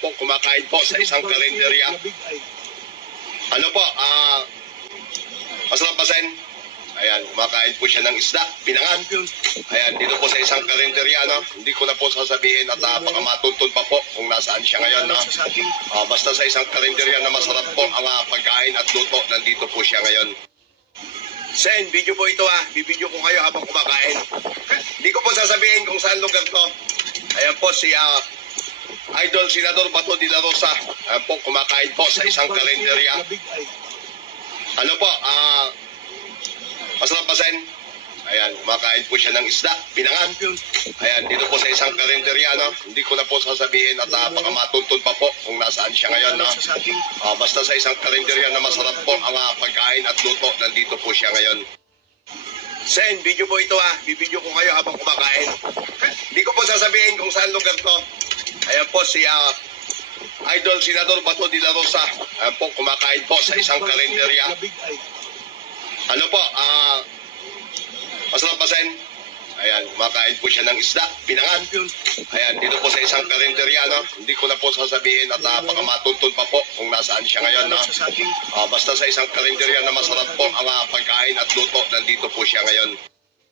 po, kumakain po sa isang karinderya. Ano po, masarap pasen. Ayan, kumakain po siya ng isda, pinangan. Ayan, dito po sa isang karinderya, no? Hindi ko na po sasabihin at baka matuntun pa po kung nasaan siya ngayon, no? Basta sa isang karinderya na masarap po ang pagkain at luto, nandito po siya ngayon. Sen, video po ito bibidyo ko kayo habang kumakain. Hindi ko po sasabihin kung saan lugar to. Ayan po si Idol Senador Bato de la Rosa. Ayan po, kumakain po sa isang karinderya. Ano po, masarap pasen. Ayan, kumakain po siya ng isda, pinangan. Ayan, dito po sa isang karinderya, no? Hindi ko na po sasabihin at baka matuntun pa po kung nasaan siya ngayon, no? Basta sa isang karinderya na masarap po ang pagkain at luto, nandito po siya ngayon. Sen, video po ito bibidyo ko kayo habang kumakain. Hindi ko po sasabihin kung saan lugar to. Ayan po si Idol Senador Bato de la Rosa. Ayan po, kumakain po sa isang karinderya. Ano po, masarap pasen. Ayan, kumakain po siya ng isda, pinangan. Ayan, dito po sa isang karinderya, no? Hindi ko na po sasabihin at baka matuntun pa po kung nasaan siya ngayon, no? Basta sa isang karinderya na masarap po ang pagkain at luto, nandito po siya ngayon.